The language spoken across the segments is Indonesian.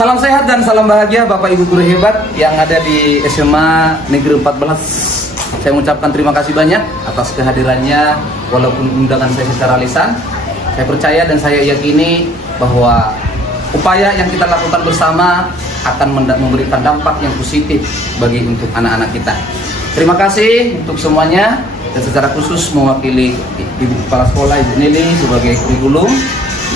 Salam sehat dan salam bahagia Bapak Ibu guru hebat yang ada di SMA Negeri 14. Saya mengucapkan terima kasih banyak atas kehadirannya walaupun undangan saya secara lisan. Saya percaya dan saya yakini bahwa upaya yang kita lakukan bersama akan memberikan dampak yang positif bagi untuk anak-anak kita. Terima kasih untuk semuanya dan secara khusus mewakili Ibu Kepala Sekolah Ibu Nili sebagai kurikulum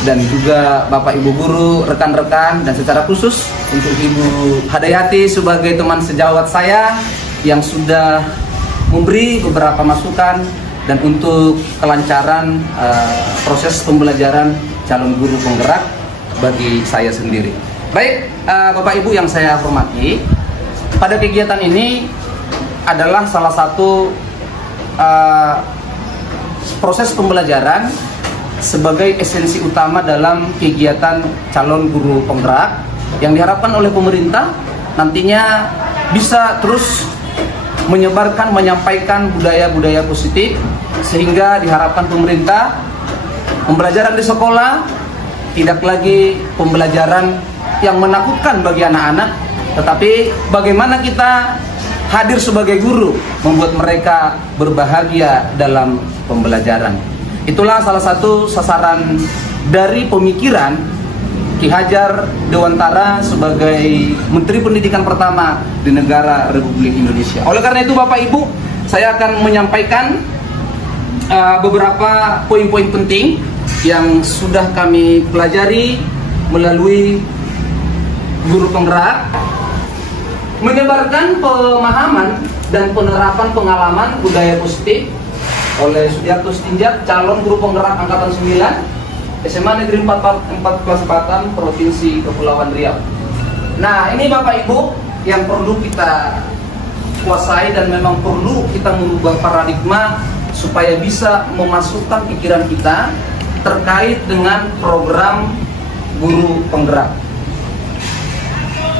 dan juga Bapak Ibu guru, rekan-rekan, dan secara khusus untuk Ibu Hadayati sebagai teman sejawat saya yang sudah memberi beberapa masukan dan untuk kelancaran proses pembelajaran calon guru penggerak bagi saya sendiri. Baik, Bapak Ibu yang saya hormati, pada kegiatan ini adalah salah satu proses pembelajaran sebagai esensi utama dalam kegiatan calon guru penggerak yang diharapkan oleh pemerintah nantinya bisa terus menyebarkan, menyampaikan budaya-budaya positif sehingga diharapkan pemerintah pembelajaran di sekolah tidak lagi pembelajaran yang menakutkan bagi anak-anak, tetapi bagaimana kita hadir sebagai guru membuat mereka berbahagia dalam pembelajaran. Itulah salah satu sasaran dari pemikiran Ki Hajar Dewantara sebagai Menteri Pendidikan pertama di negara Republik Indonesia. Oleh karena itu Bapak Ibu, saya akan menyampaikan beberapa poin-poin penting yang sudah kami pelajari melalui guru penggerak, menyebarkan pemahaman dan penerapan pengalaman budaya positif oleh Sudiarto Setinjak, calon guru penggerak angkatan 9 SMA Negeri 4 kelas 4 Provinsi Kepulauan Riau. Nah, ini Bapak Ibu yang perlu kita kuasai dan memang perlu kita mengubah paradigma supaya bisa memasukkan pikiran kita terkait dengan program guru penggerak.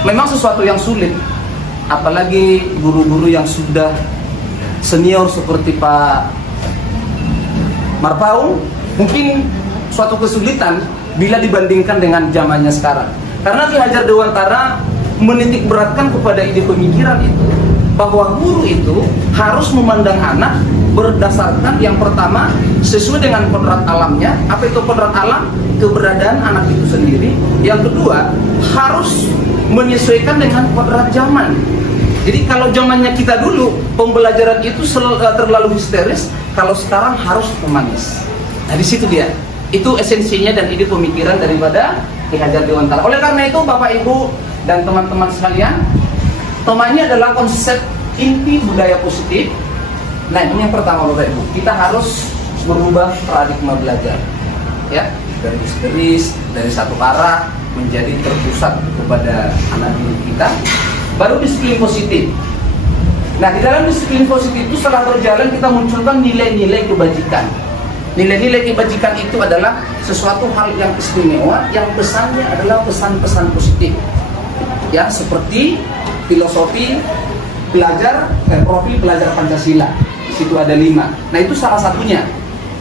Memang sesuatu yang sulit, apalagi guru-guru yang sudah senior seperti Pak Marpaung, mungkin suatu kesulitan bila dibandingkan dengan zamannya sekarang. Karena Ki Hajar Dewantara menitik beratkan kepada ide pemikiran itu bahwa guru itu harus memandang anak berdasarkan yang pertama sesuai dengan kodrat alamnya. Apa itu kodrat alam? Keberadaan anak itu sendiri. Yang kedua harus menyesuaikan dengan kodrat zaman. Jadi kalau zamannya kita dulu pembelajaran itu terlalu histeris, kalau sekarang harus pemanis. Nah di situ dia. Itu esensinya dan ide pemikiran daripada Ki Hajar Dewantara. Oleh karena itu Bapak Ibu dan teman-teman sekalian, temanya adalah konsep inti budaya positif. Nah ini yang pertama Bapak Ibu, kita harus berubah paradigma belajar, ya, dari histeris, dari satu arah menjadi terpusat kepada anak didik kita. Baru disiplin positif. Nah di dalam disiplin positif itu setelah berjalan kita munculkan nilai-nilai kebajikan. Nilai-nilai kebajikan itu adalah sesuatu hal yang istimewa yang pesannya adalah pesan-pesan positif. Ya, seperti filosofi belajar dan profil belajar Pancasila. Di situ ada 5. Nah, itu salah satunya.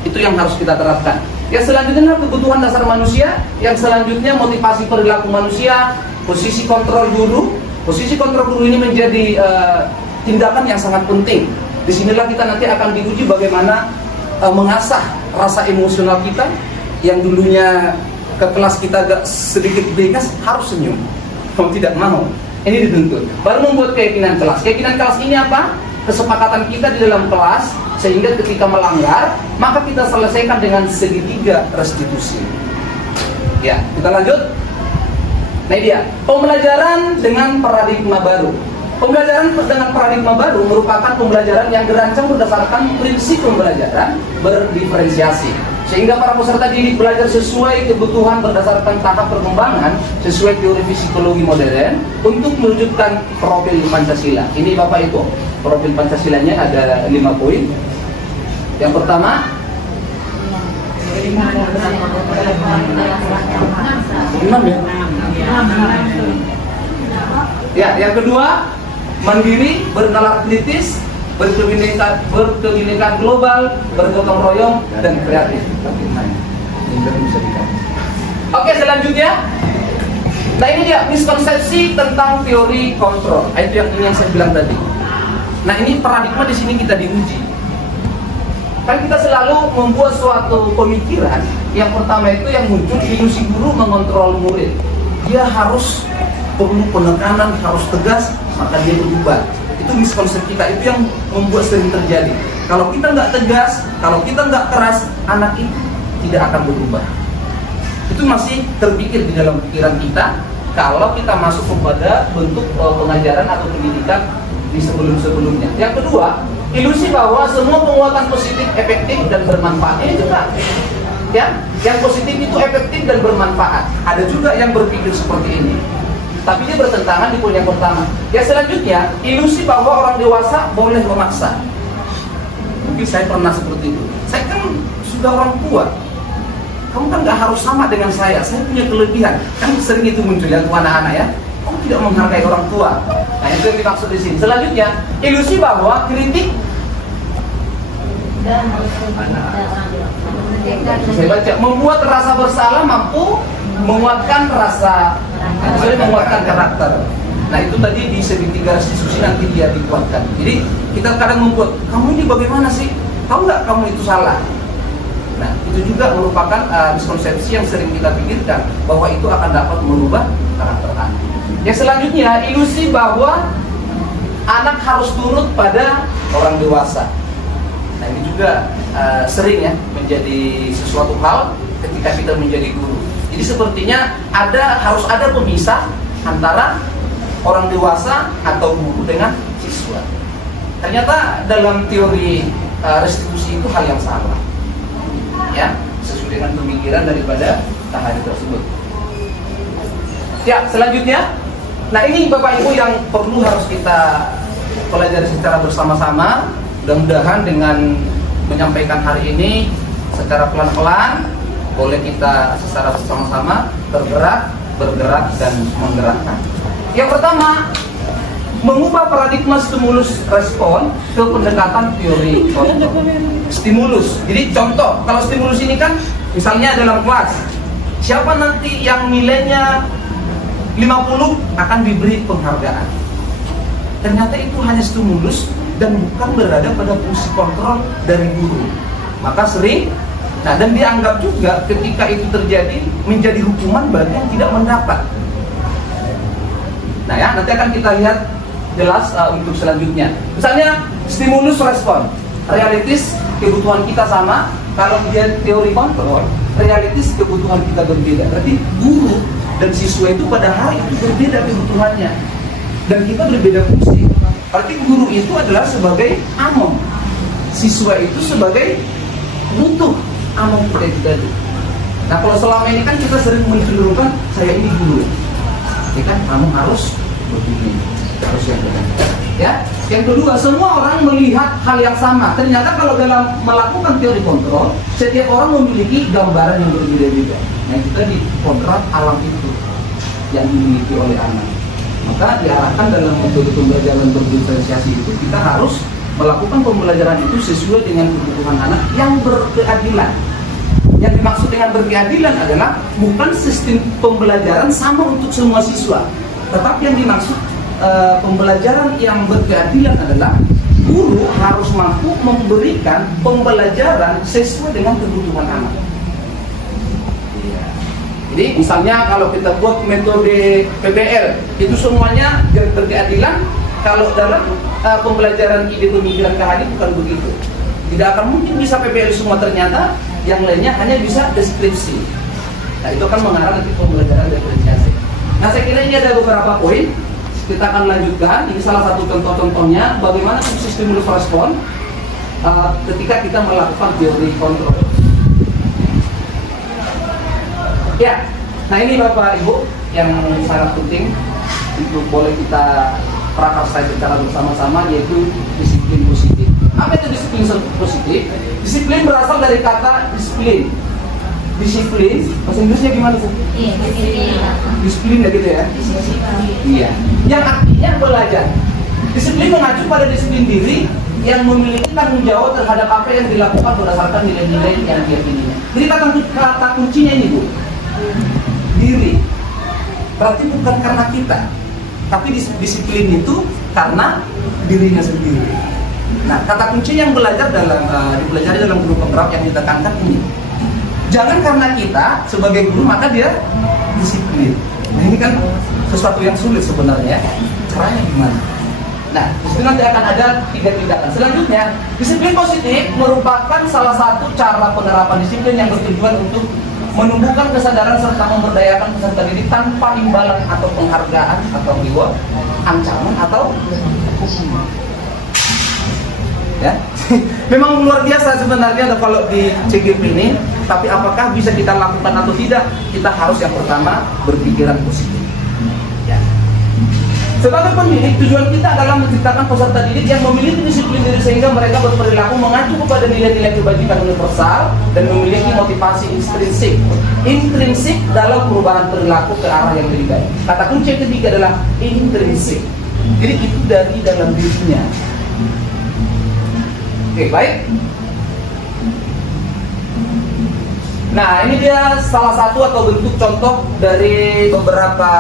Itu yang harus kita terapkan. Yang selanjutnya adalah kebutuhan dasar manusia, yang selanjutnya motivasi perilaku manusia, posisi kontrol guru. Posisi kontrol guru ini menjadi tindakan yang sangat penting. Disinilah kita nanti akan diuji bagaimana mengasah rasa emosional kita yang dulunya ke kelas kita agak sedikit beringas harus senyum. Kalau tidak mau, ini dituntut. Baru membuat keyakinan kelas. Keyakinan kelas ini apa? Kesepakatan kita di dalam kelas sehingga ketika melanggar maka kita selesaikan dengan segitiga restitusi. Ya, kita lanjut. Nah dia, pembelajaran dengan paradigma baru. Pembelajaran dengan paradigma baru merupakan pembelajaran yang dirancang berdasarkan prinsip pembelajaran berdiferensiasi. Sehingga para peserta didik belajar sesuai kebutuhan berdasarkan tahap perkembangan sesuai teori psikologi modern untuk mewujudkan profil Pancasila. Ini Bapak Ibu, profil Pancasilanya ada 5 poin. Yang pertama, 6 ya? Ya, yang kedua, mandiri, bernalar kritis, berkebinekaan global, bergotong royong, dan kreatif. Oke, selanjutnya Nah ini dia miskonsepsi tentang teori kontrol. Itu yang saya bilang tadi. Nah ini paradigma di sini kita diuji. Kan kita selalu membuat suatu pemikiran. Yang pertama itu yang muncul ilusi guru mengontrol murid. Dia harus perlu penekanan, harus tegas, maka dia berubah. Itu miskonsepsi kita, itu yang membuat sering terjadi. Kalau kita nggak tegas, kalau kita nggak keras, anak itu tidak akan berubah. Itu masih terpikir di dalam pikiran kita. Kalau kita masuk kepada bentuk pengajaran atau pendidikan di sebelum-sebelumnya. Yang kedua, ilusi bahwa semua penguatan positif, efektif dan bermanfaat. Ini juga, ya, yang positif itu efektif dan bermanfaat. Ada juga yang berpikir seperti ini. Tapi dia bertentangan di poin yang pertama. Ya selanjutnya, ilusi bahwa orang dewasa boleh memaksa. Mungkin saya pernah seperti itu. Saya kan sudah orang tua. Kamu kan nggak harus sama dengan saya punya kelebihan. Kan sering itu muncul ya anak-anak ya. Kamu tidak menghargai orang tua. Nah itu yang dimaksud di sini. Selanjutnya, ilusi bahwa kritik saya baca membuat rasa bersalah mampu menguatkan menguatkan karakter. Nah itu tadi di segitiga restitusi nanti dia dikuatkan. Jadi kita kadang membuat kamu ini bagaimana sih? Tahu nggak kamu itu salah? Nah itu juga merupakan miskonsepsi yang sering kita pikirkan bahwa itu akan dapat merubah karakter anak. Yang selanjutnya ilusi bahwa anak harus turut pada orang dewasa. Nah ini juga sering ya menjadi sesuatu hal ketika kita menjadi guru. Jadi sepertinya harus ada pemisah antara orang dewasa atau guru dengan siswa. Ternyata dalam teori restitusi itu hal yang salah, ya, sesuai dengan pemikiran daripada Tahari tersebut. Ya, selanjutnya, nah ini Bapak Ibu yang perlu harus kita pelajari secara bersama-sama. Mudah-mudahan dengan menyampaikan hari ini secara pelan-pelan, boleh kita secara bersama-sama bergerak dan menggerakkan. Yang pertama, mengubah paradigma stimulus respon ke pendekatan teori kontrol. Stimulus. Jadi contoh, kalau stimulus ini kan misalnya dalam kelas, siapa nanti yang nilainya 50 akan diberi penghargaan. Ternyata itu hanya stimulus dan bukan berada pada fungsi kontrol dari guru. Maka sering, nah dan dianggap juga ketika itu terjadi menjadi hukuman bagi yang tidak mendapat. Nah ya, nanti akan kita lihat jelas untuk selanjutnya. Misalnya stimulus respon, realitis kebutuhan kita sama. Kalau dia teori kontrol, realitis kebutuhan kita berbeda. Berarti guru dan siswa itu pada hari itu berbeda kebutuhannya, dan kita berbeda fungsi. Berarti guru itu adalah sebagai among, siswa itu sebagai butuh among kita tadi. Nah kalau selama ini kan kita sering mencenderungkan saya ini guru, ya kan, kamu harus begini, harus yang benar. Ya, yang kedua, semua orang melihat hal yang sama. Ternyata kalau dalam melakukan teori kontrol, setiap orang memiliki gambaran yang berbeda-beda. Nah itu tadi kodrat alam itu yang dimiliki oleh anak. Maka diarahkan dalam metode pembelajaran berdiferensiasi itu kita harus melakukan pembelajaran itu sesuai dengan kebutuhan anak yang berkeadilan. Yang dimaksud dengan berkeadilan adalah bukan sistem pembelajaran sama untuk semua siswa, tetapi yang dimaksud pembelajaran yang berkeadilan adalah guru harus mampu memberikan pembelajaran sesuai dengan kebutuhan anak. Jadi misalnya kalau kita buat metode PBL itu semuanya berkeadilan. Kalau dalam pembelajaran ide pemikiran Kahadi bukan begitu. Tidak akan mungkin bisa PBL semua, ternyata yang lainnya hanya bisa deskripsi. Nah itu akan mengarah ke pembelajaran diferensiasi. Nah saya kira ini ada beberapa poin. Kita akan lanjutkan. Ini salah satu contoh-contohnya bagaimana fungsi stimulus respon ketika kita melakukan teori kontrol. Ya, nah ini Bapak Ibu yang sangat penting untuk boleh kita prakarsai secara bersama-sama, yaitu disiplin positif. Apa itu disiplin positif? Disiplin berasal dari kata disiplin. Disiplin, bahasa Inggrisnya gimana sih? Iya, disiplin ya gitu ya? Iya. Yang artinya belajar. Disiplin mengacu pada disiplin diri yang memiliki tanggung jawab terhadap apa yang dilakukan berdasarkan nilai-nilai yang dia pilih. Jadi kata kuncinya ini Bu, diri. berarti bukan karena kita, tapi disiplin itu karena dirinya sendiri. Nah, kata kunci yang belajar dipelajari dalam guru penggerak yang ditekankan ini, jangan karena kita sebagai guru maka dia disiplin. Nah, ini kan sesuatu yang sulit sebenarnya. Caranya gimana? Nah, itu nanti akan ada 3 tindakan. Selanjutnya, disiplin positif merupakan salah satu cara penerapan disiplin yang bertujuan untuk menumbuhkan kesadaran serta memberdayakan peserta didik tanpa imbalan atau penghargaan atau reward, ancaman atau hukuman. Ya, memang luar biasa sebenarnya kalau di CGP ini. Tapi apakah bisa kita lakukan atau tidak? Kita harus yang pertama berpikiran positif. Ya. Sebagai pendidik, tujuan kita adalah menciptakan peserta didik yang memiliki disiplin diri sehingga mereka berperilaku mengacu kepada nilai-nilai kebajikan universal dan memiliki motivasi intrinsik dalam perubahan perilaku ke arah yang lebih baik. Kata kunci yang ketiga adalah intrinsik. Jadi itu dari dalam dirinya. Oke, baik. Nah, ini dia salah satu atau bentuk contoh dari beberapa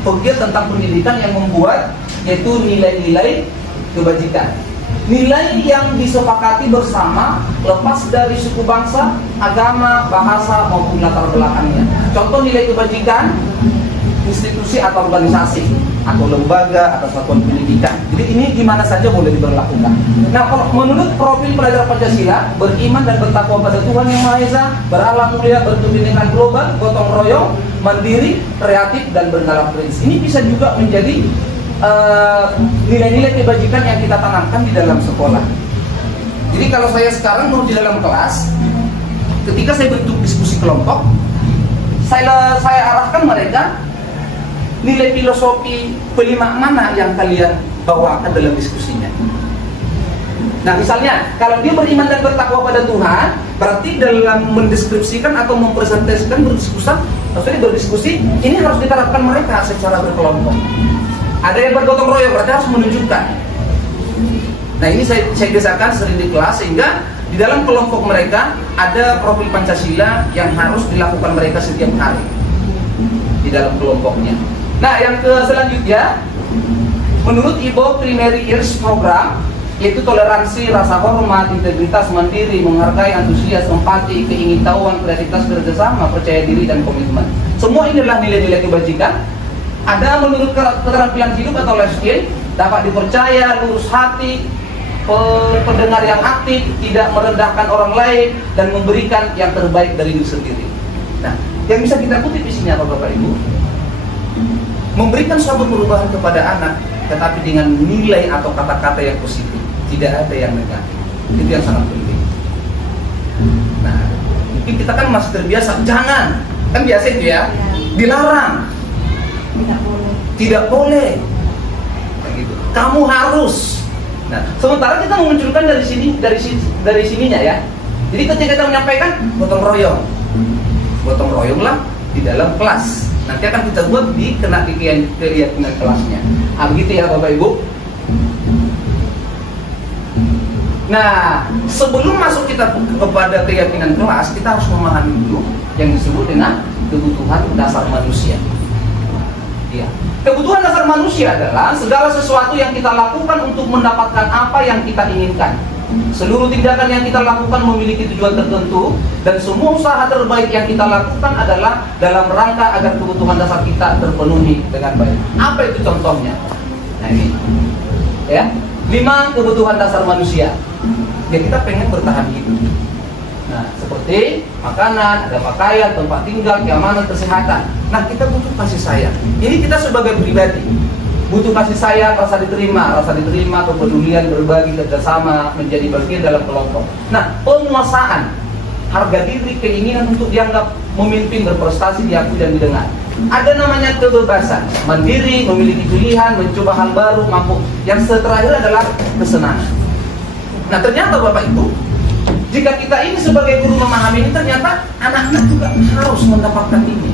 pegiat tentang pendidikan yang membuat, yaitu nilai-nilai kebajikan. Nilai yang disepakati bersama lepas dari suku bangsa, agama, bahasa maupun latar belakangnya. Contoh nilai kebajikan institusi atau organisasi atau lembaga atau satuan pendidikan. Jadi ini di mana saja boleh diberlakukan. Nah, menurut profil pelajar Pancasila, beriman dan bertakwa pada Tuhan Yang Maha Esa, berakhlak mulia, berkepentingan global, gotong royong, mandiri, kreatif dan bernalar prinsip. Ini bisa juga menjadi nilai-nilai kebajikan yang kita tanamkan di dalam sekolah. Jadi kalau saya sekarang mau di dalam kelas, ketika saya bentuk diskusi kelompok, saya arahkan mereka nilai filosofi kelima mana yang kalian bawakan dalam diskusinya. Nah, misalnya kalau dia beriman dan bertakwa pada Tuhan, berarti dalam mendeskripsikan atau mempresentasikan berdiskusi, ini harus diterapkan mereka secara berkelompok. Ada yang bergotong royong, berarti harus menunjukkan. Nah, ini saya biasakan sering di kelas sehingga di dalam kelompok mereka ada profil Pancasila yang harus dilakukan mereka setiap hari di dalam kelompoknya. Nah, yang selanjutnya, menurut IBO Primary Years Program, yaitu toleransi, rasa hormat, integritas, mandiri, menghargai, antusias, empati, keingintahuan, kreativitas, kerjasama, percaya diri, dan komitmen. Semua ini adalah nilai-nilai kebajikan. Ada menurut keterampilan hidup atau life skill, dapat dipercaya, lurus hati, pendengar yang aktif, tidak merendahkan orang lain, dan memberikan yang terbaik dari diri sendiri. Nah, yang bisa kita kutip isinya apa Bapak Ibu? Memberikan suatu perubahan kepada anak, tetapi dengan nilai atau kata-kata yang positif, tidak ada yang negatif. Itu yang sangat penting. Nah, mungkin kita kan masih terbiasa, jangan, kan biasa itu ya, dilarang, tidak boleh, begitu. Kamu harus. Nah, sementara kita memunculkan dari sininya ya. Jadi ketika kita menyampaikan gotong royonglah di dalam kelas. Nanti akan kita buat di keyakinan kelasnya. Begitu ya Bapak Ibu. Nah, sebelum masuk kita kepada keyakinan kelas, kita harus memahami dulu yang disebut dengan kebutuhan dasar manusia. Ya. Kebutuhan dasar manusia adalah segala sesuatu yang kita lakukan untuk mendapatkan apa yang kita inginkan. Seluruh tindakan yang kita lakukan memiliki tujuan tertentu, dan semua usaha terbaik yang kita lakukan adalah dalam rangka agar kebutuhan dasar kita terpenuhi dengan baik. Apa itu contohnya? Nah, ini ya, 5 kebutuhan dasar manusia. Ya, kita pengen bertahan hidup. Nah, seperti makanan, ada pakaian, tempat tinggal, keamanan, kesehatan. Nah, kita butuh kasih sayang. Ini kita sebagai pribadi butuh kasih sayang, rasa diterima, kepedulian, berbagi, kerjasama, menjadi bagian dalam kelompok. Nah, penguasaan, harga diri, keinginan untuk dianggap memimpin, berprestasi, diakui dan didengar. Ada namanya kebebasan, mandiri, memiliki pilihan, mencoba hal baru, mampu. Yang terakhir adalah kesenangan. Nah, ternyata Bapak Ibu, jika kita ini sebagai guru memahami ini, ternyata anak-anak juga harus mendapatkan ini.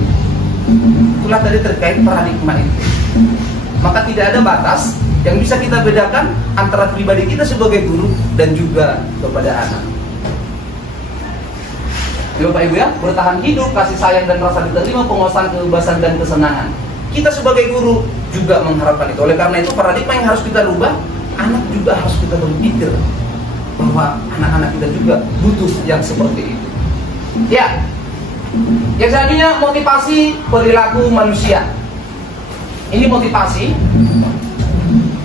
Itulah tadi terkait paradigma itu. Maka tidak ada batas yang bisa kita bedakan antara pribadi kita sebagai guru dan juga kepada anak. Ya, Bapak Ibu ya, bertahan hidup, kasih sayang dan rasa diterima, penguasaan kebebasan dan kesenangan. Kita sebagai guru juga mengharapkan itu. Oleh karena itu paradigma yang harus kita rubah, anak juga harus kita berpikir bahwa anak-anak kita juga butuh yang seperti itu. Ya, yang selanjutnya motivasi perilaku manusia. Ini motivasi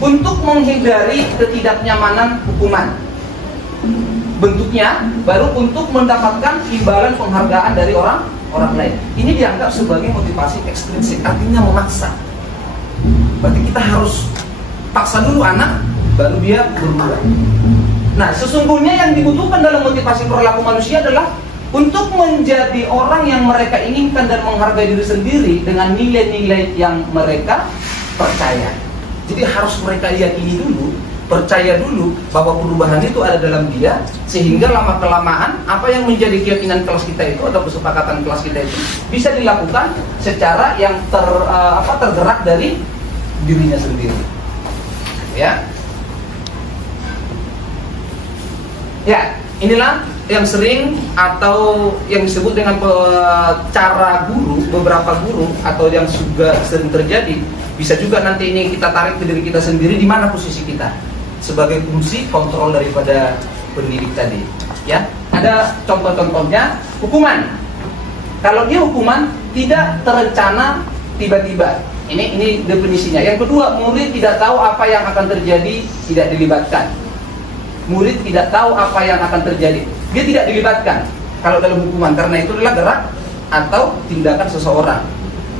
untuk menghindari ketidaknyamanan hukuman. Bentuknya baru untuk mendapatkan imbalan penghargaan dari orang lain. Ini dianggap sebagai motivasi ekstrinsik, artinya memaksa. Berarti kita harus paksa dulu anak, baru dia berubah. Nah, sesungguhnya yang dibutuhkan dalam motivasi perilaku manusia adalah untuk menjadi orang yang mereka inginkan dan menghargai diri sendiri dengan nilai-nilai yang mereka percaya. Jadi harus mereka yakini dulu, percaya dulu bahwa perubahan itu ada dalam dia, sehingga lama-kelamaan apa yang menjadi keyakinan kelas kita itu atau kesepakatan kelas kita itu bisa dilakukan secara yang tergerak dari dirinya sendiri. Ya. Ya, inilah yang sering atau yang disebut dengan cara guru, beberapa guru atau yang juga sering terjadi. Bisa juga nanti ini kita tarik ke diri kita sendiri, di mana posisi kita sebagai fungsi kontrol daripada pendidik tadi. Ya, ada contoh-contohnya. Hukuman. Kalau dia hukuman tidak terencana tiba-tiba. Ini definisinya. Yang kedua, murid tidak tahu apa yang akan terjadi, tidak dilibatkan. Murid tidak tahu apa yang akan terjadi, dia tidak dilibatkan kalau dalam hukuman, karena itu adalah gerak atau tindakan seseorang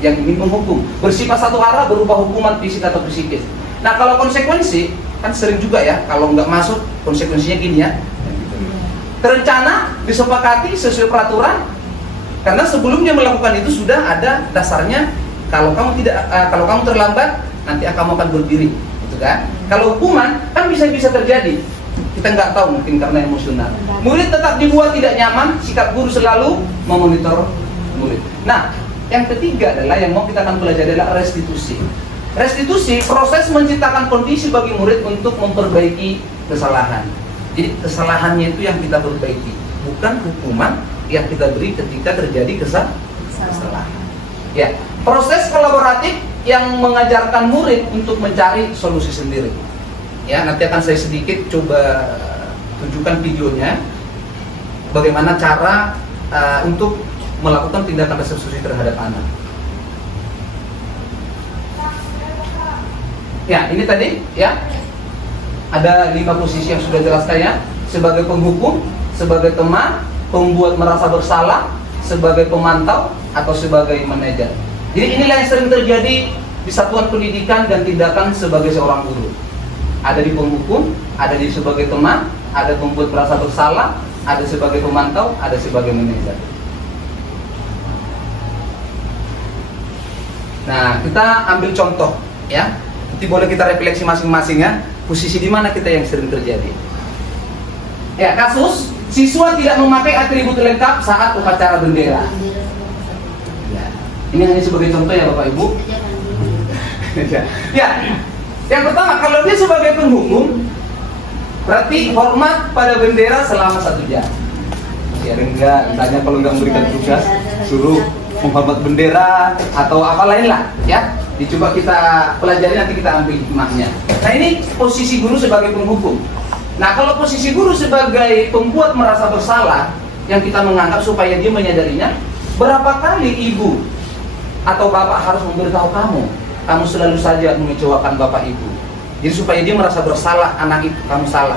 yang ingin menghukum, bersifat satu arah berupa hukuman fisik atau psikis. Nah, kalau konsekuensi kan sering juga ya, kalau nggak masuk konsekuensinya gini ya, terencana, disepakati sesuai peraturan, karena sebelum dia melakukan itu sudah ada dasarnya. Kalau kamu terlambat, nanti kamu akan berdiri, gitu kan? Kalau hukuman kan bisa terjadi. Kita nggak tahu, mungkin karena emosional. Murid tetap dibuat tidak nyaman, sikap guru selalu memonitor murid. Nah, yang ketiga adalah yang mau kita akan pelajari adalah restitusi. Restitusi, proses menciptakan kondisi bagi murid untuk memperbaiki kesalahan. Jadi kesalahannya itu yang kita perbaiki, bukan hukuman yang kita beri ketika terjadi kesalahan. Ya, proses kolaboratif yang mengajarkan murid untuk mencari solusi sendiri. Ya, nanti akan saya sedikit coba tunjukkan videonya bagaimana cara untuk melakukan tindakan restitusi terhadap anak. Ya, ini tadi ya ada 5 posisi yang sudah jelas saya, sebagai penghukum, sebagai teman, pembuat merasa bersalah, sebagai pemantau, atau sebagai manajer. Jadi inilah yang sering terjadi di satuan pendidikan dan tindakan sebagai seorang guru. Ada di penghukum, ada di sebagai teman, ada pembuat merasa bersalah, ada sebagai pemantau, ada sebagai manajer. Nah, kita ambil contoh ya. Nanti boleh kita refleksi masing-masing ya, posisi di mana kita yang sering terjadi. Ya, kasus siswa tidak memakai atribut lengkap saat upacara bendera. Ya, ini hanya sebagai contoh ya Bapak Ibu. Ya. Yang pertama, kalau dia sebagai penghukum, berarti hormat pada bendera selama 1 jam. Ya enggak, misalnya kalau nggak memberikan tugas, suruh menghormat bendera atau apa lain lah, ya. Dicoba kita pelajari, nanti kita ambil hikmahnya. Nah, ini posisi guru sebagai penghukum. Nah, kalau posisi guru sebagai pembuat merasa bersalah, yang kita menganggap supaya dia menyadarinya, berapa kali ibu atau bapak harus memberitahu kamu selalu saja mengecewakan bapak ibu. Jadi supaya dia merasa bersalah, anak itu kamu salah.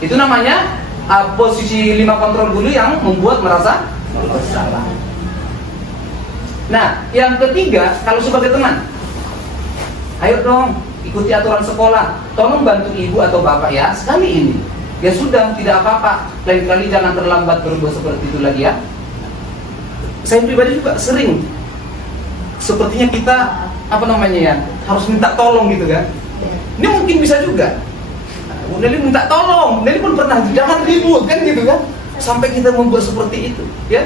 Itu namanya posisi 5 kontrol guru yang membuat merasa bersalah. Nah, yang ketiga, kalau sebagai teman, ayo dong ikuti aturan sekolah, tolong bantu ibu atau bapak ya, sekali ini. Ya sudah, tidak apa-apa, lain kali jangan terlambat berbuat seperti itu lagi ya. Saya pribadi juga sering, sepertinya kita harus minta tolong gitu kan. Ini mungkin bisa juga. Bu Nelly minta tolong, Bu Nelly pun pernah, jangan ribut kan gitu kan. Sampai kita membuat seperti itu ya.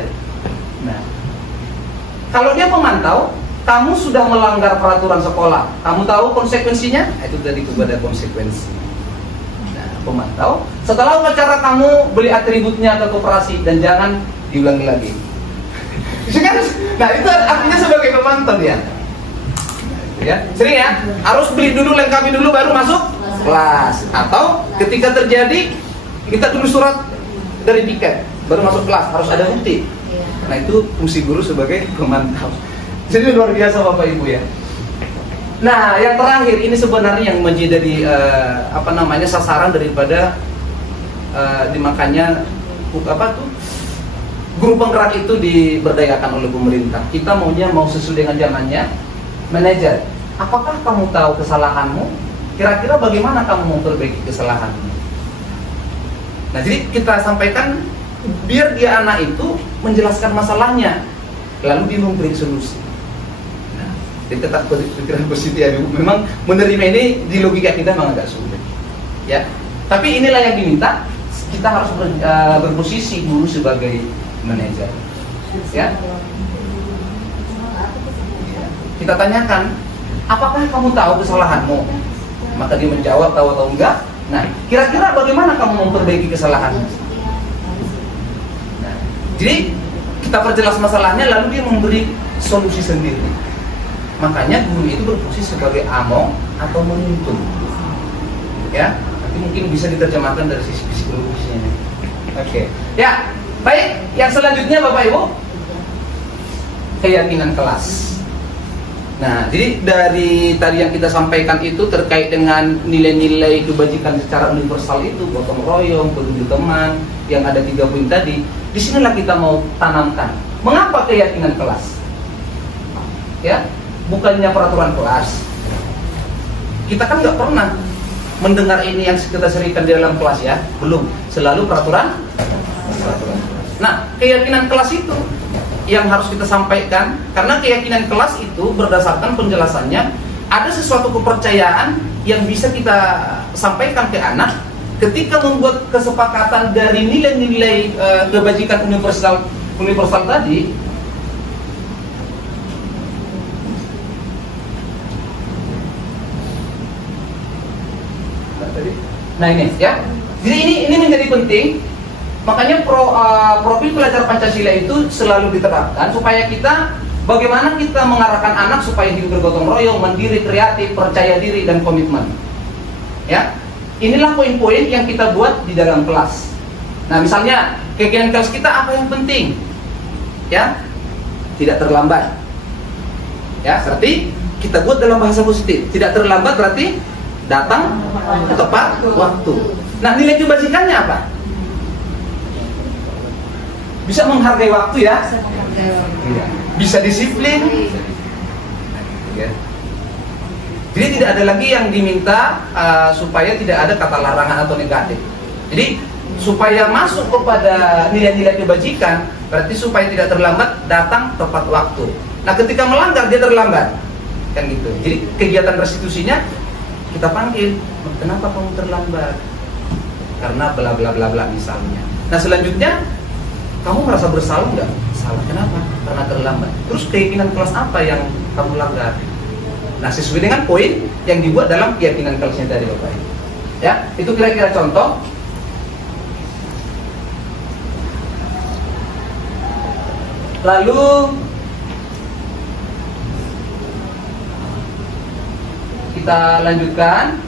Nah, kalau dia pemantau, kamu sudah melanggar peraturan sekolah, kamu tahu konsekuensinya, itu tadi kepada konsekuensi. Nah, pemantau, setelah upacara kamu beli atributnya ke koperasi dan jangan diulangi lagi. Nah itu artinya sebagai pemantau dia. Ya, sering ya, harus beli dulu, lengkapi dulu baru masuk kelas. Atau ketika terjadi kita tulis surat dari tiket baru masuk kelas, harus ada bukti. Nah itu fungsi guru sebagai pemantau. Jadi luar biasa Bapak Ibu ya. Nah yang terakhir ini sebenarnya yang menjadi sasaran daripada dimakanya guru penggerak itu diberdayakan oleh pemerintah. Kita mau sesuai dengan zamannya. Manajer, apakah kamu tahu kesalahanmu? Kira-kira bagaimana kamu memperbaiki kesalahanmu? Nah, jadi kita sampaikan biar dia anak itu menjelaskan masalahnya, lalu dia memberi solusi. Nah, jadi tetap pikiran positif ya. Memang menerima ini di logika kita memang agak sulit, ya. Tapi inilah yang diminta. Kita harus berposisi guru sebagai manajer, ya. Kita tanyakan, apakah kamu tahu kesalahanmu? Maka dia menjawab tahu atau enggak. Nah, kira-kira bagaimana kamu memperbaiki kesalahanmu? Nah, jadi kita perjelas masalahnya, lalu dia memberi solusi sendiri. Makanya guru itu berfungsi sebagai among atau menuntun. Ya, nanti mungkin bisa diterjemahkan dari sisi psikologisnya. Oke. Ya, baik. Yang selanjutnya Bapak Ibu, keyakinan kelas. Nah, jadi dari tadi yang kita sampaikan itu terkait dengan nilai-nilai kebajikan secara universal itu, gotong royong, peduli teman, yang ada 3 poin tadi. Disinilah kita mau tanamkan. Mengapa keyakinan kelas? Ya, bukannya peraturan kelas. Kita kan nggak pernah mendengar ini yang kita seringkan di dalam kelas ya, belum. Selalu peraturan. Nah, keyakinan kelas itu yang harus kita sampaikan, karena keyakinan kelas itu berdasarkan penjelasannya ada sesuatu kepercayaan yang bisa kita sampaikan ke anak ketika membuat kesepakatan dari nilai-nilai kebajikan universal tadi. Nah ini ya, jadi ini menjadi penting. Makanya profil pelajar Pancasila itu selalu diterapkan supaya kita, bagaimana kita mengarahkan anak supaya hidup bergotong royong, mandiri, kreatif, percaya diri, dan komitmen. Ya, inilah poin-poin yang kita buat di dalam kelas. Nah, misalnya kegiatan kelas kita apa yang penting? Ya, tidak terlambat. Ya, berarti kita buat dalam bahasa positif. Tidak terlambat berarti datang tepat waktu. Nah, nilai kebajikannya apa? Bisa menghargai waktu ya, bisa disiplin, ya. Jadi tidak ada lagi yang diminta supaya tidak ada kata larangan atau negatif. Jadi supaya masuk kepada nilai-nilai kebajikan, berarti supaya tidak terlambat, datang tepat waktu. Nah, ketika melanggar dia terlambat, kan gitu. Jadi kegiatan restitusinya kita panggil, kenapa kamu terlambat? Karena bla bla bla bla misalnya. Nah, selanjutnya kamu merasa bersalah nggak? Salah, kenapa? Karena terlambat. Terus keyakinan kelas apa yang kamu langgar? Nah, sesuai dengan poin yang dibuat dalam keyakinan kelasnya tadi Bapak. Ya, itu kira-kira contoh. Lalu kita lanjutkan.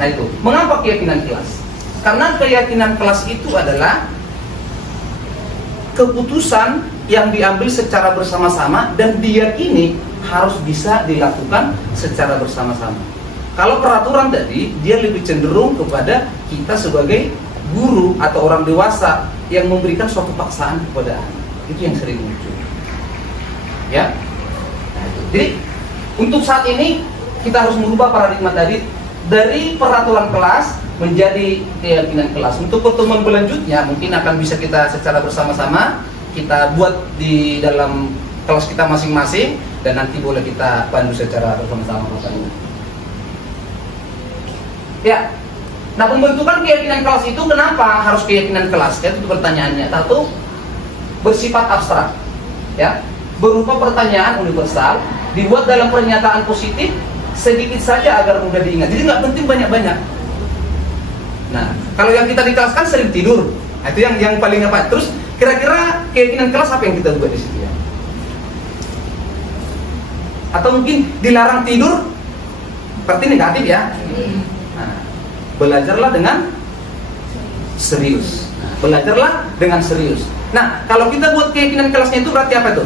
Nah itu, mengapa keyakinan kelas? Karena keyakinan kelas itu adalah keputusan yang diambil secara bersama-sama dan diyakini harus bisa dilakukan secara bersama-sama. Kalau peraturan tadi, dia lebih cenderung kepada kita sebagai guru atau orang dewasa yang memberikan suatu paksaan kepada anak. Itu yang sering muncul. Ya. Nah, itu. Jadi untuk saat ini kita harus merubah paradigma tadi dari peraturan kelas menjadi keyakinan kelas. Untuk pertemuan berlanjutnya mungkin akan bisa kita secara bersama-sama kita buat di dalam kelas kita masing-masing dan nanti boleh kita pandu secara bersama-sama. Ya. Nah, pembentukan keyakinan kelas itu kenapa harus keyakinan kelas? Itu pertanyaannya. Satu, bersifat abstrak. Ya. Berupa pertanyaan universal, dibuat dalam pernyataan positif sedikit saja agar mudah diingat. Jadi nggak penting banyak-banyak. Nah, kalau yang kita di kelas kan sering tidur. Nah, itu yang paling apa? Terus kira-kira keyakinan kelas apa yang kita buat di situ ya? Atau mungkin dilarang tidur, berarti negatif ya. Nah, belajarlah dengan serius. Belajarlah dengan serius. Nah, kalau kita buat keyakinan kelasnya itu berarti apa itu?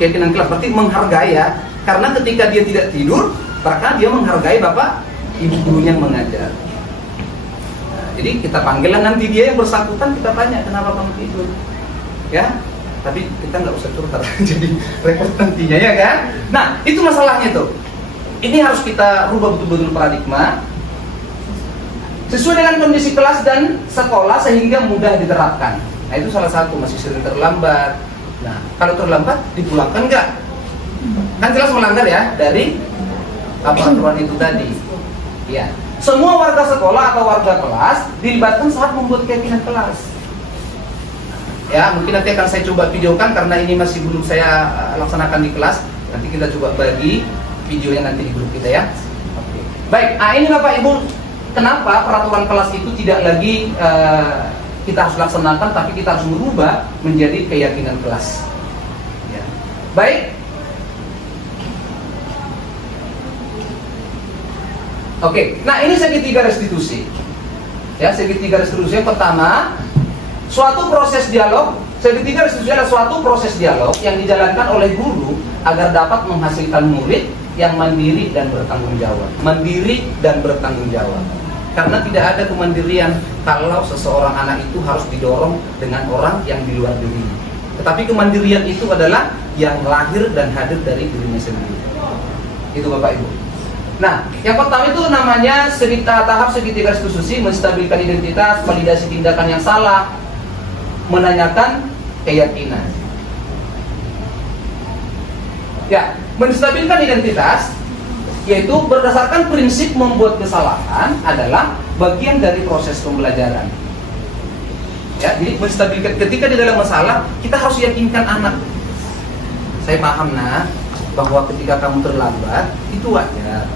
Keyakinan kelas berarti menghargai ya. Karena ketika dia tidak tidur, maka dia menghargai bapak ibu gurunya yang mengajar. Nah, jadi kita panggillah nanti dia yang bersangkutan, kita tanya kenapa kamu tidur, ya. Tapi kita nggak usah curhat, jadi repot nantinya ya kan. Nah itu masalahnya tuh. Ini harus kita rubah betul-betul paradigma sesuai dengan kondisi kelas dan sekolah sehingga mudah diterapkan. Nah itu salah satu, masih sering terlambat. Nah kalau terlambat dipulangkan nggak? Kan jelas melanggar ya dari aturan itu tadi. Ya, semua warga sekolah atau warga kelas dilibatkan saat membuat keyakinan kelas. Ya, mungkin nanti akan saya coba videokan karena ini masih belum saya laksanakan di kelas. Nanti kita coba bagi videonya nanti di grup kita ya. Oke. Baik, ini Bapak Ibu, kenapa peraturan kelas itu tidak lagi kita harus laksanakan, tapi kita harus merubah menjadi keyakinan kelas. Ya. Baik. Oke, nah ini segitiga restitusi. Ya, segitiga restitusi yang pertama, suatu proses dialog. Segitiga restitusi adalah suatu proses dialog yang dijalankan oleh guru agar dapat menghasilkan murid yang mandiri dan bertanggung jawab. Mandiri dan bertanggung jawab. Karena tidak ada kemandirian kalau seseorang anak itu harus didorong dengan orang yang di luar dirinya. Tetapi kemandirian itu adalah yang lahir dan hadir dari dirinya sendiri. Itu Bapak Ibu. Nah, yang pertama itu namanya tahap segitiga restitusi, menstabilkan identitas, validasi tindakan yang salah, menanyakan keyakinan. Ya, menstabilkan identitas yaitu berdasarkan prinsip membuat kesalahan adalah bagian dari proses pembelajaran. Ya, jadi menstabilkan ketika di dalam masalah kita harus yakinkan anak. Saya paham nak bahwa ketika kamu terlambat itu wajar.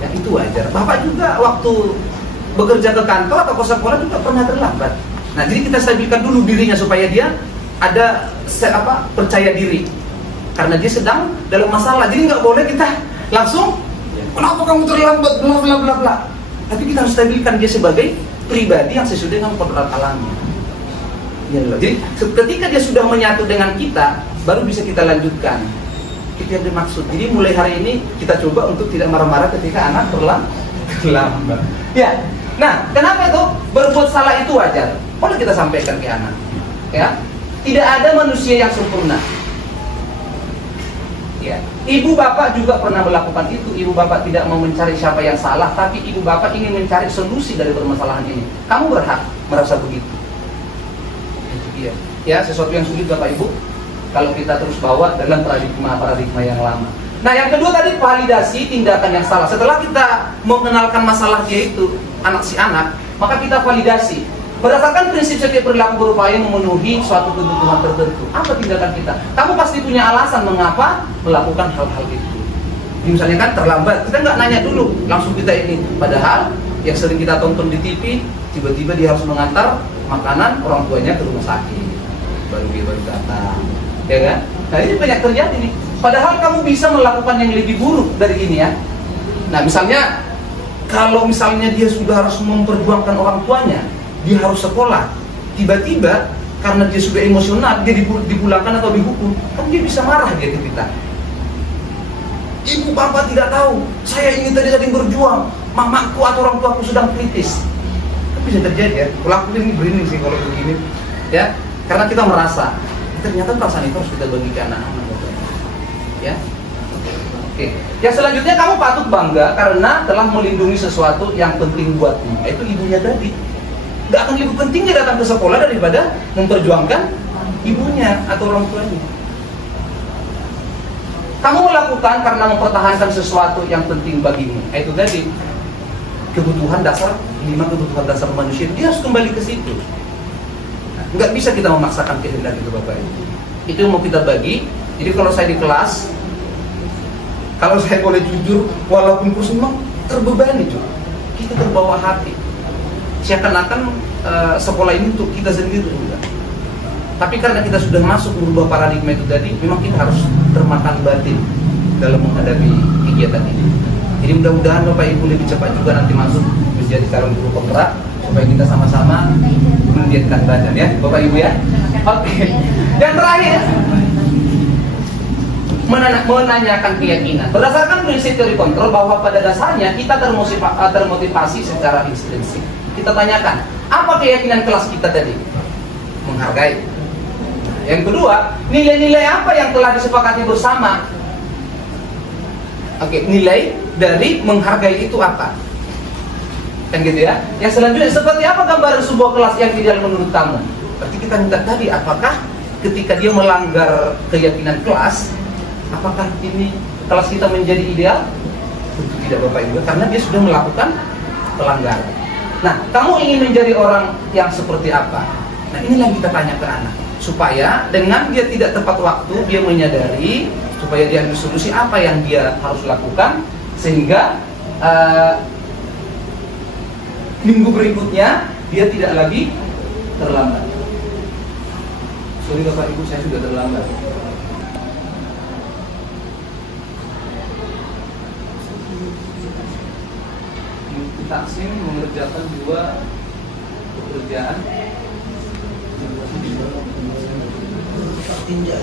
Ya, itu wajar. Bapak juga waktu bekerja ke kantor atau ke sekolah juga pernah terlambat. Nah, jadi kita stabilkan dulu dirinya supaya dia ada percaya diri. Karena dia sedang dalam masalah. Jadi nggak boleh kita langsung, kenapa kamu terlambat, bla bla bla bla. Tapi kita harus stabilkan dia sebagai pribadi yang sesuai dengan kodrat alamnya. Ya, jadi ketika dia sudah menyatu dengan kita, baru bisa kita lanjutkan. Itu yang dimaksud. Jadi mulai hari ini kita coba untuk tidak marah-marah ketika anak terlambat. Ya. Nah, kenapa itu berbuat salah itu wajar? Boleh kita sampaikan ke anak. Ya. Tidak ada manusia yang sempurna. Ya. Ibu bapak juga pernah melakukan itu. Ibu bapak tidak mau mencari siapa yang salah, tapi ibu bapak ingin mencari solusi dari permasalahan ini. Kamu berhak merasa begitu. Ya, ya, sesuatu yang sulit Bapak Ibu kalau kita terus bawa dalam paradigma yang lama. Nah, yang kedua tadi validasi tindakan yang salah. Setelah kita mengenalkan masalah dia itu si anak, maka kita validasi. Berdasarkan prinsip setiap perilaku berupaya memenuhi suatu kebutuhan tertentu. Apa tindakan kita? Kamu pasti punya alasan mengapa melakukan hal-hal itu. Misalnya kan terlambat, kita nggak nanya dulu, langsung kita ini. Padahal yang sering kita tonton di TV, tiba-tiba dia harus mengantar makanan orang tuanya ke rumah sakit, baru datang, ya kan? Nah ini banyak terjadi nih. Padahal kamu bisa melakukan yang lebih buruk dari ini ya. Nah misalnya, kalau misalnya dia sudah harus memperjuangkan orang tuanya, dia harus sekolah, tiba-tiba karena dia sudah emosional, dia dipulangkan atau dihukum, kan dia bisa marah dia ke kita. Ibu bapak tidak tahu, saya ini tadi sedang berjuang, mamaku atau orang tuaku sedang kritis. Kan bisa terjadi ya, pelaku ini berani sih kalau begini ya, karena kita merasa, ternyata perasaan itu harus kita bagi ke anak-anak ya. Oke. Yang selanjutnya kamu patut bangga karena telah melindungi sesuatu yang penting buatmu, yaitu ibunya tadi. Gak akan lebih penting dia datang ke sekolah daripada memperjuangkan ibunya atau orang tuanya. Kamu melakukan karena mempertahankan sesuatu yang penting bagimu. Itu tadi kebutuhan dasar, 5 kebutuhan dasar manusia. Dia harus kembali ke situ. Nggak bisa kita memaksakan kehendak itu Bapak Ibu. Itu yang mau kita bagi. Jadi kalau saya di kelas, kalau saya boleh jujur, walaupun kursus memang terbebani juga. Kita terbawa hati. Seakan-akan sekolah ini untuk kita sendiri enggak. Tapi karena kita sudah masuk merubah paradigma itu tadi, memang kita harus termakan batin dalam menghadapi kegiatan ini. Jadi mudah-mudahan Bapak Ibu lebih cepat juga nanti masuk menjadi calon guru penggerak supaya kita sama-sama mendietkan badan ya, Bapak Ibu ya. Oke. Yang terakhir, menanyakan keyakinan. Berdasarkan prinsip teori kontrol bahwa pada dasarnya kita termotivasi secara intrinsik. Kita tanyakan, apa keyakinan kelas kita tadi? Menghargai. Yang kedua, nilai-nilai apa yang telah disepakati bersama? Oke, nilai dari menghargai itu apa? Kan gitu ya. Yang selanjutnya, seperti apa gambaran sebuah kelas yang ideal menurut kamu? Berarti kita minta tadi, apakah ketika dia melanggar keyakinan kelas, apakah ini kelas kita menjadi ideal? Tentu tidak Bapak Ibu, karena dia sudah melakukan pelanggaran. Nah, kamu ingin menjadi orang yang seperti apa? Nah, inilah yang kita tanya ke anak, supaya dengan dia tidak tepat waktu, dia menyadari, supaya dia ambil solusi apa yang dia harus lakukan, sehingga minggu berikutnya dia tidak lagi terlambat. Sorry Bapak Ibu, saya sudah terlambat. Taksim mengerjakan 2 pekerjaan tinjau.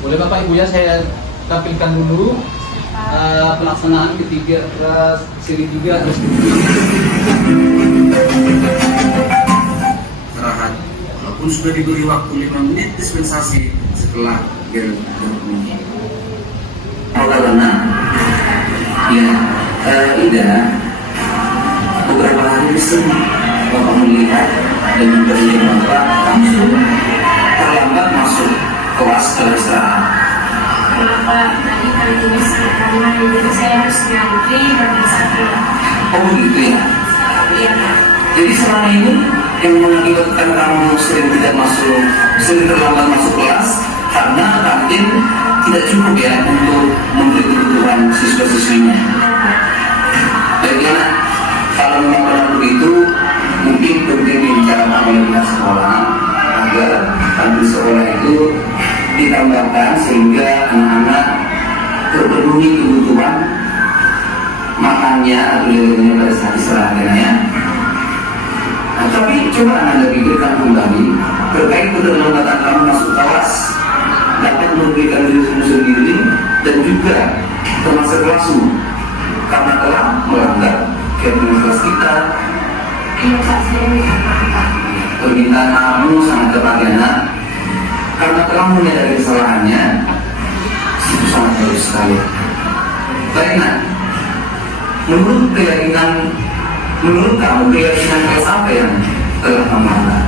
Boleh Bapak Ibu ya, saya tampilkan dulu pelaksanaan ketiga seri 3 Serahan, walaupun sudah diberi waktu 5 menit dispensasi setelah berhenti. Karena ya Ida beberapa hari sebelum Bapak melihat dan berpikir Bapak langsung terlambat masuk kelas setelah istirahat. Kenapa tadi kantinnya sangat ramai, jadi saya harus ngantri berdasarkan. Oh begitu ya? Iya. Jadi selama ini yang mengakibatkan kamu sering tidak masuk, sering terlambat masuk kelas karena kantin tidak cukup ya untuk memberi kebutuhan siswa-siswinya. Baiklah, kalau memang benar begitu, mungkin penting dibicarakan oleh pihak sekolah agar kantin sekolah itu ditambahkan sehingga anak-anak terpenuhi kebutuhan makannya atau lelehnya pada saat istirahatnya. Nah, tapi coba Anda pikirkan kembali terkait keterlambatan kamu masuk kelas dapat merugikan dirimu sendiri dan juga termasuk kelasmu karena telah melanggar keyakinan kelas kita. Iya Pak, saya minta maaf. Permintaan maafmu sangat tepat ya nak, karena telah menyadari kesalahannya. Itu sangat bagus sekali. Baik nak, menurut kamu keyakinan kelas apa yang telah kamu langgar?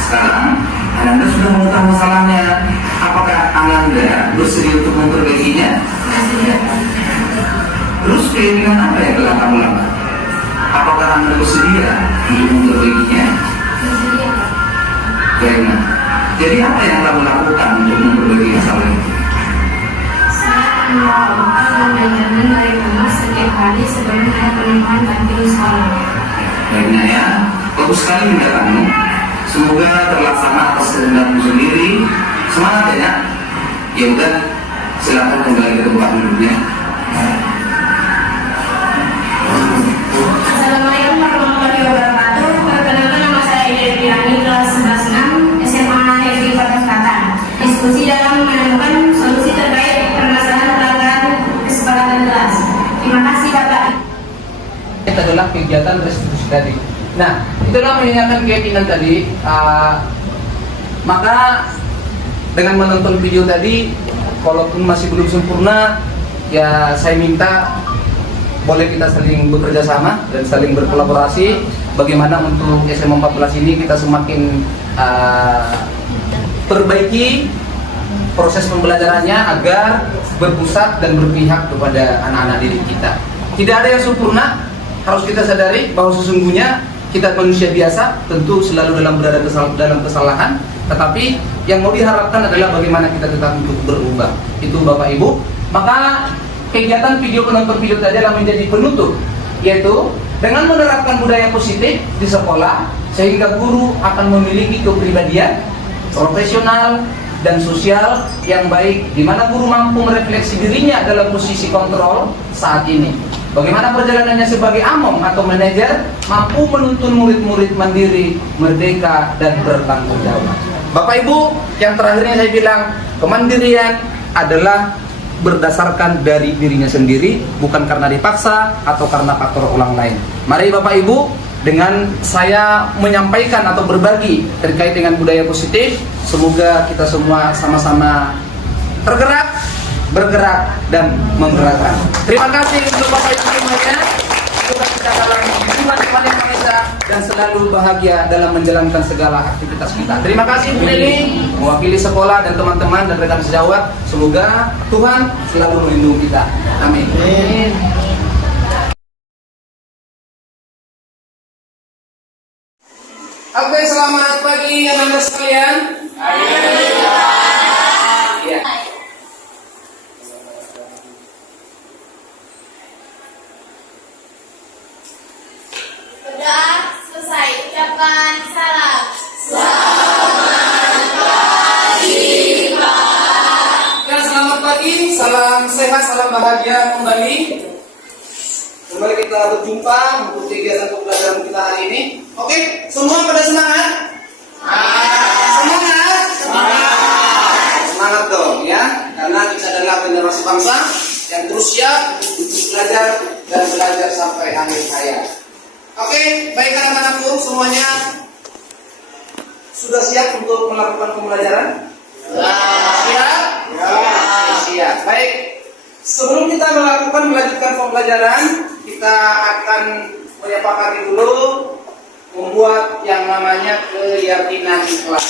Sekarang Ananda sudah mengetahui masalahnya. Apakah Ananda bersedia untuk memperbaikinya? Terus keyakinan apa yang telah kamu langgar? Apakah Anda bersedia untuk memperbaikinya? Baik. Jadi apa yang kamu lakukan untuk memperbaiki masalah itu? Saya akan melakukan manajemen dari rumah setiap hari sebelum saya penumpang kantin sekolah. Baiknya ya, bagus sekali tindakanmu. Semoga terlaksana atas kehendakmu sendiri. Semangat ya nak. Ya udah, silakan kembali ke tempat duduknya. Assalamualaikum warahmatullahi wabarakatuh. Perkenalkan nama saya Ida Pirani, kelas 11 SMA Negeri Kota Selatan. Diskusi dalam menemukan solusi terkait permasalahan pelanggaran kesepakatan kelas. Terima kasih Bapak. Itu adalah kegiatan restitusi tadi. Nah, itulah menanyakan keyakinan tadi. Maka dengan menonton video tadi, walaupun masih belum sempurna, ya saya minta boleh kita saling bekerja sama dan saling berkolaborasi. Bagaimana untuk SMA 14 ini kita semakin perbaiki proses pembelajarannya agar berpusat dan berpihak kepada anak-anak didik kita. Tidak ada yang sempurna, harus kita sadari bahwa sesungguhnya kita manusia biasa, tentu selalu berada dalam kesalahan, tetapi yang mau diharapkan adalah bagaimana kita tetap untuk berubah. Itu Bapak Ibu. Maka kegiatan video penonton video tadi adalah menjadi penutup, yaitu dengan menerapkan budaya positif di sekolah, sehingga guru akan memiliki kepribadian profesional dan sosial yang baik, di mana guru mampu merefleksi dirinya dalam posisi kontrol saat ini. Bagaimana perjalanannya sebagai among atau manajer, mampu menuntun murid-murid mandiri, merdeka, dan bertanggung jawab. Bapak Ibu, yang terakhirnya saya bilang, kemandirian adalah berdasarkan dari dirinya sendiri, bukan karena dipaksa atau karena faktor orang lain. Mari Bapak Ibu, dengan saya menyampaikan atau berbagi terkait dengan budaya positif, semoga kita semua sama-sama tergerak, bergerak, dan menggerakkan. Terima kasih untuk Bapak Ibu semuanya. Semoga kita dalam Tuhan yang Maha Esa dan selalu bahagia dalam menjalankan segala aktivitas kita. Terima kasih Bu Lili, mewakili sekolah dan teman-teman dan rekan sejawat. Semoga Tuhan selalu melindungi kita. Amin. Oke, selamat pagi anak-anak sekalian. Ya. Sudah selesai ucapan salam. Dan selamat pagi, salam sehat, salam bahagia kembali. Kembali kita berjumpa untuk kegiatan pembelajaran kita hari ini. Oke, semua pada semangat? Semangat? Semangat dong ya, karena kita adalah generasi bangsa yang terus siap untuk belajar dan belajar sampai akhir hayat. Oke, baik anak-anakku semuanya sudah siap untuk melakukan pembelajaran? Siap? Siap. Baik. Sebelum kita melanjutkan pembelajaran, kita akan menyepakati dulu membuat yang namanya keyakinan kelas.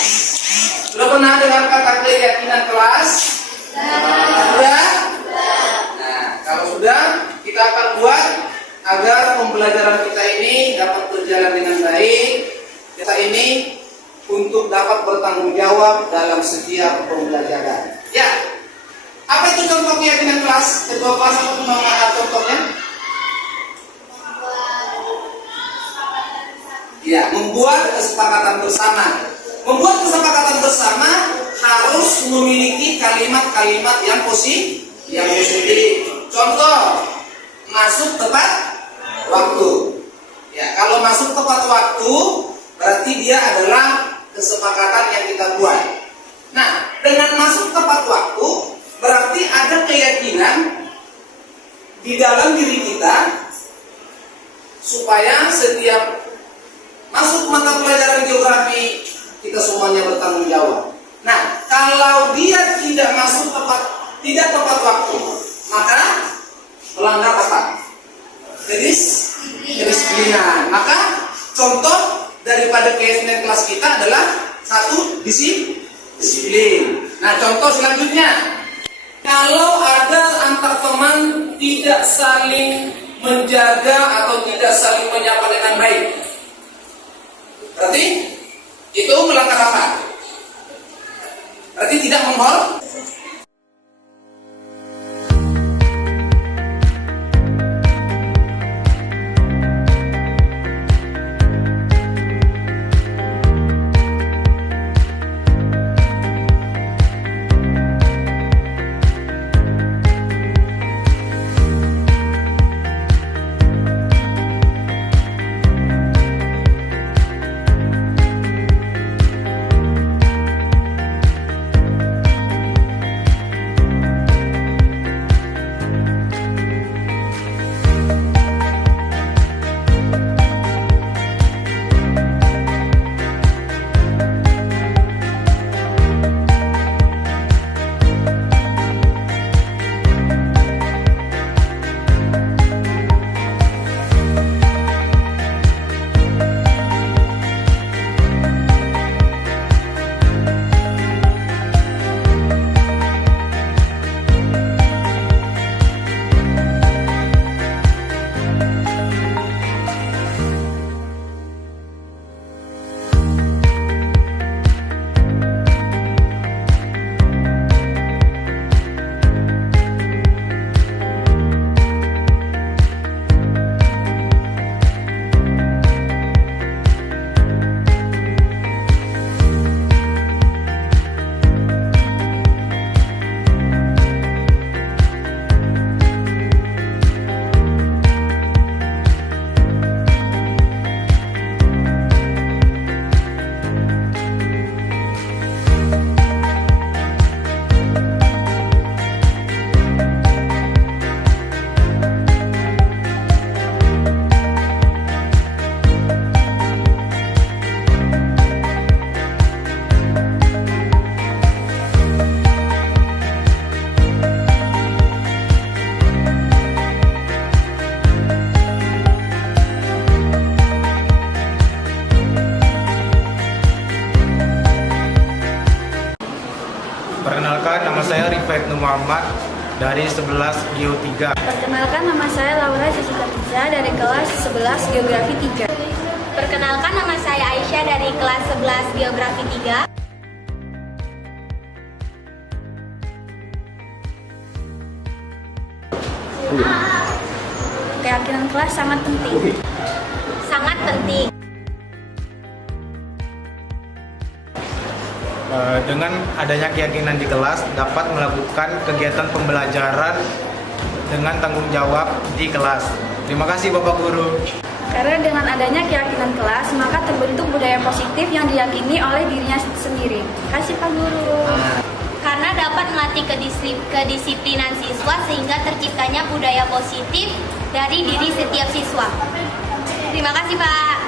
Sudah pernah dengar kata keyakinan kelas? Sudah? Nah, kalau sudah, kita akan buat agar pembelajaran kita ini dapat berjalan dengan baik. Kita ini untuk dapat bertanggung jawab dalam setiap pembelajaran. Ya. Apa itu contoh keyakinan kelas? Ketua kelas apa contohnya? Ya, membuat kesepakatan bersama. Membuat kesepakatan bersama harus memiliki kalimat-kalimat yang positif. Contoh, masuk tepat waktu. Ya, kalau masuk tepat waktu berarti dia adalah kesepakatan yang kita buat. Nah, dengan masuk tepat waktu berarti ada keyakinan di dalam diri kita supaya setiap masuk mata pelajaran geografi kita semuanya bertanggung jawab. Nah, kalau dia tidak tepat waktu, maka melanggar apa? Kedisiplinan. Maka contoh daripada keyakinan kelas kita adalah satu, disiplin. Nah, contoh selanjutnya, kalau ada antar teman tidak saling menjaga atau tidak saling menyapa dengan baik, berarti itu melanggar apa? Berarti tidak menghormati. Muhammad dari 11 Geo 3. Perkenalkan, nama saya Laura Jessica Tiza dari kelas 11 Geografi 3. Perkenalkan, nama saya Aisyah dari kelas 11 Geografi 3. Keyakinan kelas sangat penting. Sangat penting. Dengan adanya keyakinan di kelas, dapat melakukan kegiatan pembelajaran dengan tanggung jawab di kelas. Terima kasih Bapak Guru. Karena dengan adanya keyakinan kelas, maka terbentuk budaya positif yang diyakini oleh dirinya sendiri. Terima kasih Pak Guru. Karena dapat melatih kedisiplinan siswa sehingga terciptanya budaya positif dari diri setiap siswa. Terima kasih Pak.